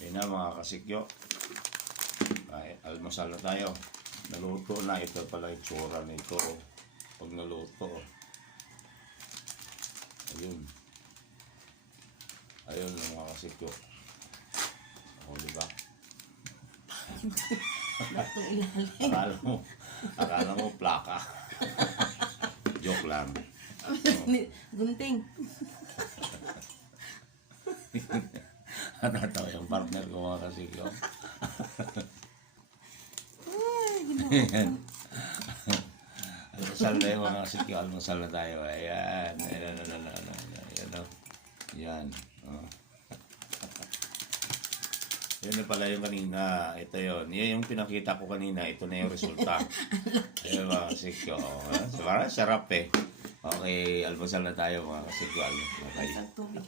Ayun na mga kasikyo. Ay, almusal na tayo. Naluto na. Ito pala yung tsura nito. Pag naluto. Ayun. Ayun mga kasikyo. O, diba? Latong ilalim. Akala mo plaka. Joke lang. Gunting. Natatawa yung partner ko mga kasikyo. Ay, Ayan. Almusal na yung mga kasikyo. Almusal na tayo. Ayan. Ayan. Ayan. Oh. Yan na pala yung kanina. Ito yun. Yan yung pinakita ko kanina. Ito na yung resulta. Ayan mga kasikyo. Parang sarap eh. Okay. Almusal na tayo mga kasikyo. Okay. Isang tubig.